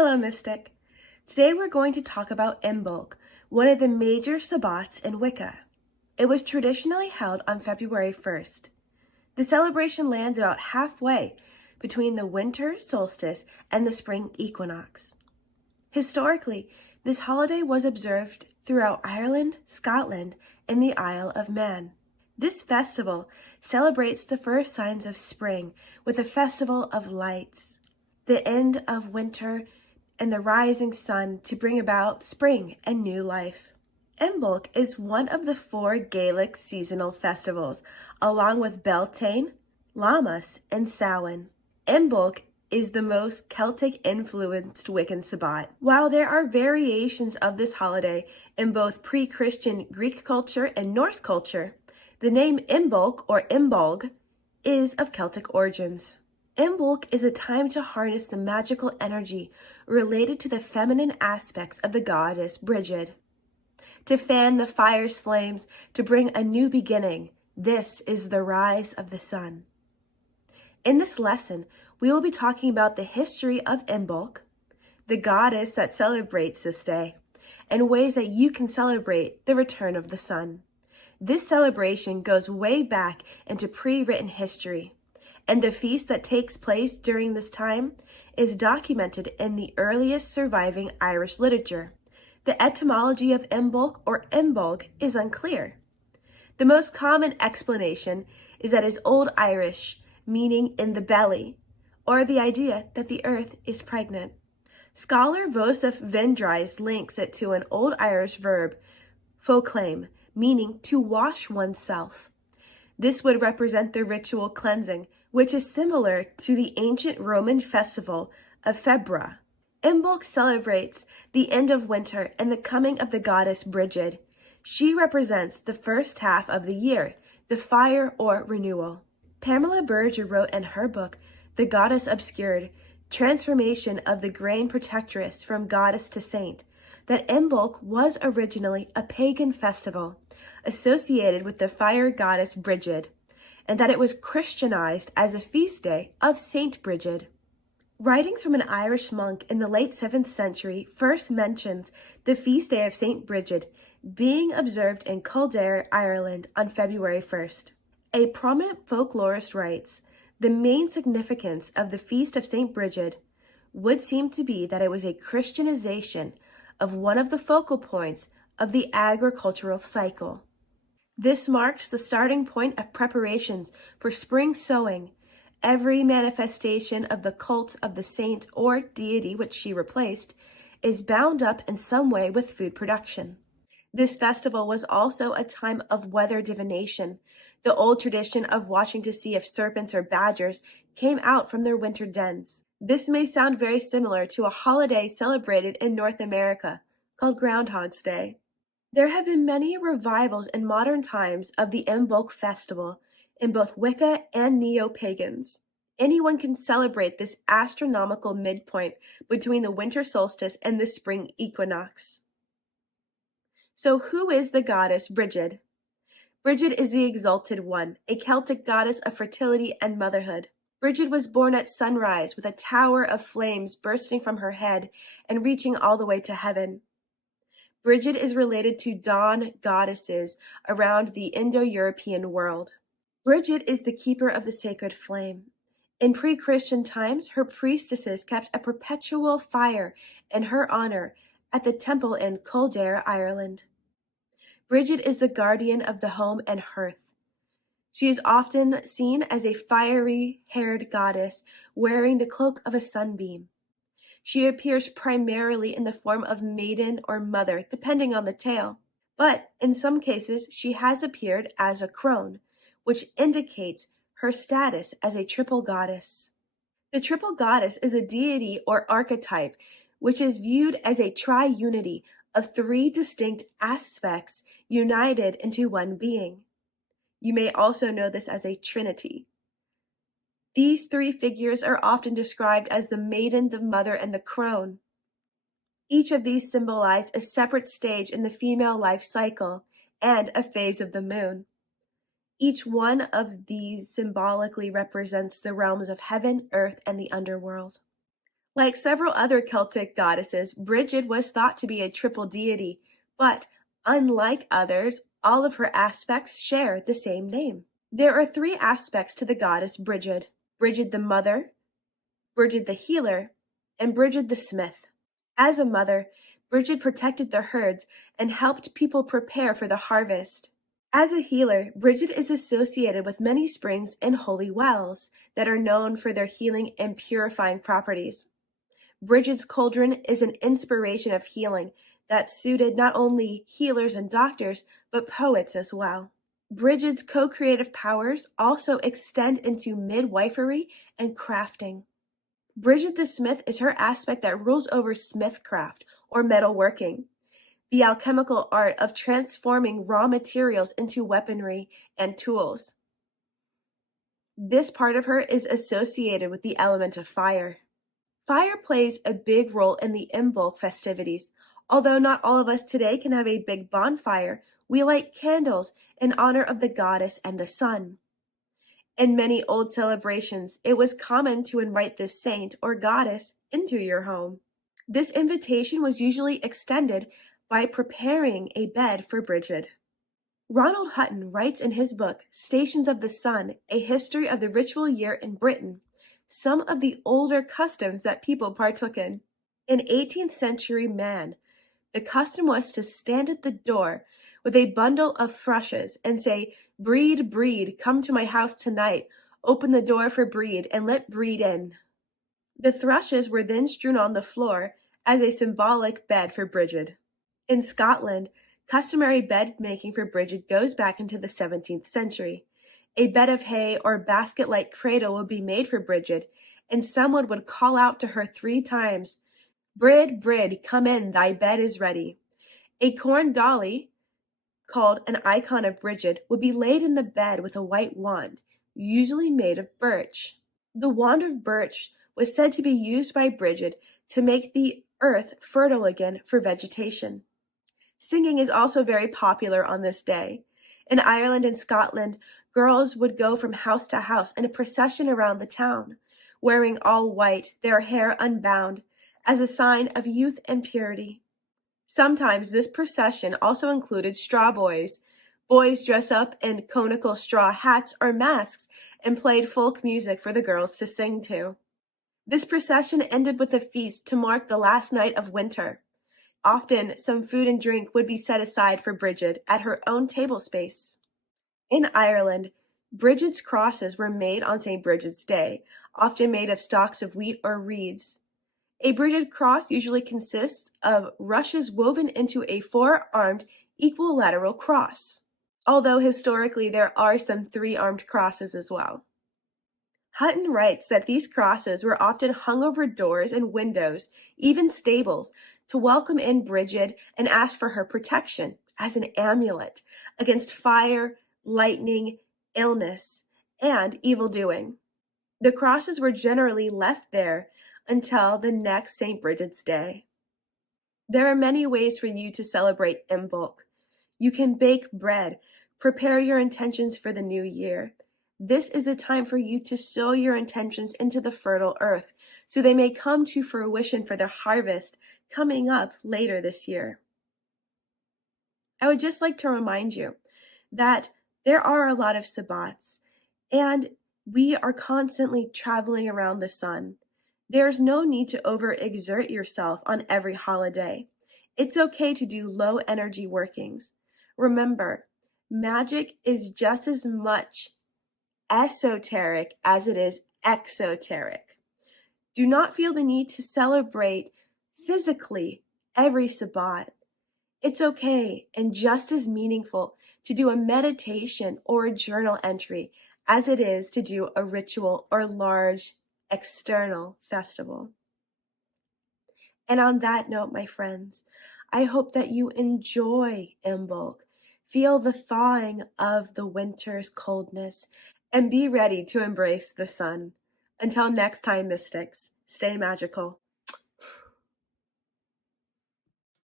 Hello, Mystic. Today we're going to talk about Imbolc, one of the major sabbats in Wicca. It was traditionally held on February 1st. The celebration lands about halfway between the Winter Solstice and the Spring Equinox. Historically, this holiday was observed throughout Ireland, Scotland, and the Isle of Man. This festival celebrates the first signs of spring with a festival of lights, the end of winter, and the rising sun to bring about spring and new life. Imbolc is one of the 4 Gaelic seasonal festivals, along with Beltane, Lammas, and Samhain. Imbolc is the most Celtic-influenced Wiccan sabbat. While there are variations of this holiday in both pre-Christian Greek culture and Norse culture, the name Imbolc or Imbolg is of Celtic origins. Imbolc is a time to harness the magical energy related to the feminine aspects of the goddess Brigid. To fan the fire's flames, to bring a new beginning, this is the rise of the sun. In this lesson, we will be talking about the history of Imbolc, the goddess that celebrates this day, and ways that you can celebrate the return of the sun. This celebration goes way back into pre-written history, and the feast that takes place during this time is documented in the earliest surviving Irish literature. The etymology of Imbolc or Imbolg is unclear. The most common explanation is that it is Old Irish, meaning in the belly, or the idea that the earth is pregnant. Scholar Joseph Vindries links it to an Old Irish verb, foclaim, meaning to wash oneself. This would represent the ritual cleansing, which is similar to the ancient Roman festival of Febra. Imbolc celebrates the end of winter and the coming of the goddess Brigid. She represents the first half of the year, the fire or renewal. Pamela Berger wrote in her book, The Goddess Obscured, Transformation of the Grain Protectress from Goddess to Saint, that Imbolc was originally a pagan festival associated with the fire goddess Brigid, and that it was Christianized as a feast day of Saint Brigid. Writings from an Irish monk in the late 7th century first mentions the feast day of Saint Brigid being observed in Kildare, Ireland on February 1st. A prominent folklorist writes, the main significance of the feast of Saint Brigid would seem to be that it was a Christianization of one of the focal points of the agricultural cycle. This marks the starting point of preparations for spring sowing. Every manifestation of the cult of the saint or deity which she replaced is bound up in some way with food production. This festival was also a time of weather divination. The old tradition of watching to see if serpents or badgers came out from their winter dens. This may sound very similar to a holiday celebrated in North America called Groundhog's Day. There have been many revivals in modern times of the Imbolc festival in both Wicca and neo-pagans. Anyone can celebrate this astronomical midpoint between the winter solstice and the spring equinox. So who is the goddess Brigid? Brigid is the Exalted One, a Celtic goddess of fertility and motherhood. Brigid was born at sunrise with a tower of flames bursting from her head and reaching all the way to heaven. Brigid is related to dawn goddesses around the Indo-European world. Brigid is the keeper of the sacred flame. In pre-Christian times, her priestesses kept a perpetual fire in her honor at the temple in Kildare, Ireland. Brigid is the guardian of the home and hearth. She is often seen as a fiery-haired goddess wearing the cloak of a sunbeam. She appears primarily in the form of maiden or mother, depending on the tale. But in some cases, she has appeared as a crone, which indicates her status as a triple goddess. The triple goddess is a deity or archetype, which is viewed as a triunity of 3 distinct aspects united into one being. You may also know this as a trinity. These 3 figures are often described as the maiden, the mother, and the crone. Each of these symbolize a separate stage in the female life cycle and a phase of the moon. Each one of these symbolically represents the realms of heaven, earth, and the underworld. Like several other Celtic goddesses, Brigid was thought to be a triple deity, but unlike others, all of her aspects share the same name. There are three aspects to the goddess Brigid: Brigid the mother, Brigid the healer, and Brigid the smith. As a mother, Brigid protected the herds and helped people prepare for the harvest. As a healer, Brigid is associated with many springs and holy wells that are known for their healing and purifying properties. Brigid's cauldron is an inspiration of healing that suited not only healers and doctors, but poets as well. Brigid's co-creative powers also extend into midwifery and crafting. Brigid the Smith is her aspect that rules over smithcraft or metalworking, the alchemical art of transforming raw materials into weaponry and tools. This part of her is associated with the element of fire. Fire plays a big role in the Imbolc festivities. Although not all of us today can have a big bonfire, we light candles in honor of the goddess and the sun. In many old celebrations, it was common to invite this saint or goddess into your home. This invitation was usually extended by preparing a bed for Brigid. Ronald Hutton writes in his book, Stations of the Sun, A History of the Ritual Year in Britain, some of the older customs that people partook in. In 18th century man, the custom was to stand at the door with a bundle of thrushes and say, "Breed, breed, come to my house tonight. Open the door for breed and let breed in." The thrushes were then strewn on the floor as a symbolic bed for Brigid. In Scotland, customary bed making for Brigid goes back into the 17th century. A bed of hay or basket-like cradle would be made for Brigid, and someone would call out to her 3 times, "Brid, Brid, come in, thy bed is ready." A corn dolly, called an icon of Brigid, would be laid in the bed with a white wand, usually made of birch. The wand of birch was said to be used by Brigid to make the earth fertile again for vegetation. Singing is also very popular on this day. In Ireland and Scotland, girls would go from house to house in a procession around the town, wearing all white, their hair unbound, as a sign of youth and purity. Sometimes this procession also included straw boys. Boys dress up in conical straw hats or masks and played folk music for the girls to sing to. This procession ended with a feast to mark the last night of winter. Often, some food and drink would be set aside for Brigid at her own table space. In Ireland, Brigid's crosses were made on St. Brigid's Day, often made of stalks of wheat or reeds. A Brigid cross usually consists of rushes woven into a 4-armed equilateral cross, although historically there are some 3-armed crosses as well. Hutton writes that these crosses were often hung over doors and windows, even stables, to welcome in Brigid and ask for her protection as an amulet against fire, lightning, illness, and evil doing. The crosses were generally left there until the next St. Brigid's Day. There are many ways for you to celebrate Imbolc. You can bake bread, prepare your intentions for the new year. This is a time for you to sow your intentions into the fertile earth, so they may come to fruition for the harvest coming up later this year. I would just like to remind you that there are a lot of Sabbats, and we are constantly traveling around the sun. There's no need to overexert yourself on every holiday. It's okay to do low energy workings. Remember, magic is just as much esoteric as it is exoteric. Do not feel the need to celebrate physically every Sabbat. It's okay and just as meaningful to do a meditation or a journal entry as it is to do a ritual or large external festival. And on that note, my friends, I hope that you enjoy Imbolc, feel the thawing of the winter's coldness, and be ready to embrace the sun. Until next time, mystics, stay magical.